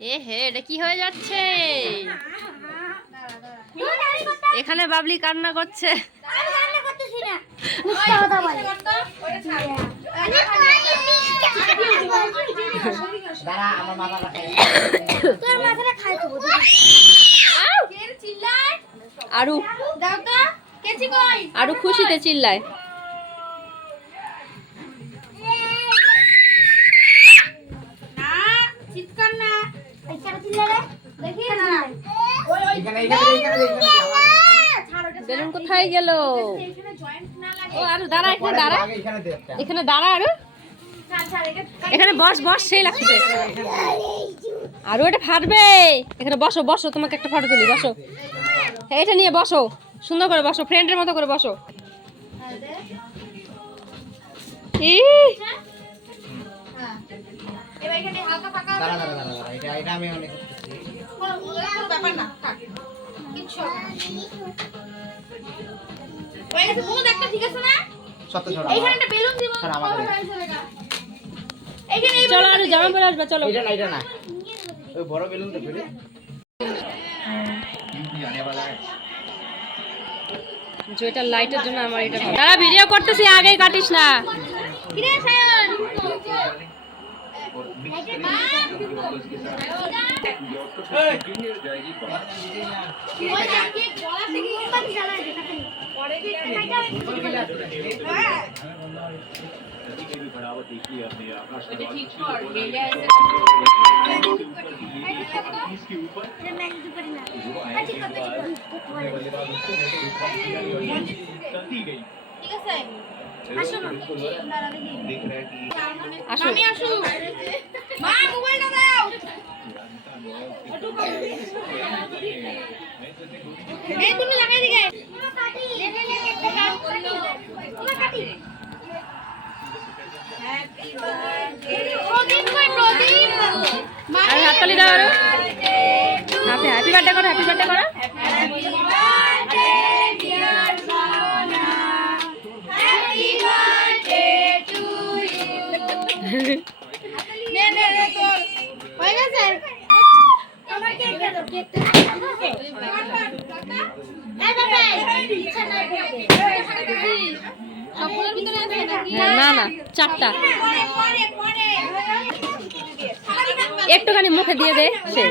এ হে, এটা কি হয়ে যাচ্ছে? এখানে বাবলি কান্না করছে। আরো খুশিতে চিল্লায়। বেলুন কোথায় গেল? ও আরো দাঁড়া, এখানে দাঁড়া, এখানে দাঁড়া, আরো এখানে বস বস, সেই লাগছে। আরো এটা ফাটবে। এখানে বসো বসো, তোমাকে একটা ফটো তুলি, বসো। এটা নিয়ে বসো, সুন্দর করে বসো, ফ্রেন্ডের মতো করে বসো। চলো আর জামা পরে আসবে, চলো। বড় বেলুন তো যেটা লাইটের জন্য আমার এটা দাঁড়া, ভিডিও করতেছি, আগেই কাটিস না। হাততালি দাও, আরো হ্যাপি বার্থডে করো, হ্যাপি বার্থডে করো। না না, চারটা একটুখানি মুখে দিয়ে দে। সে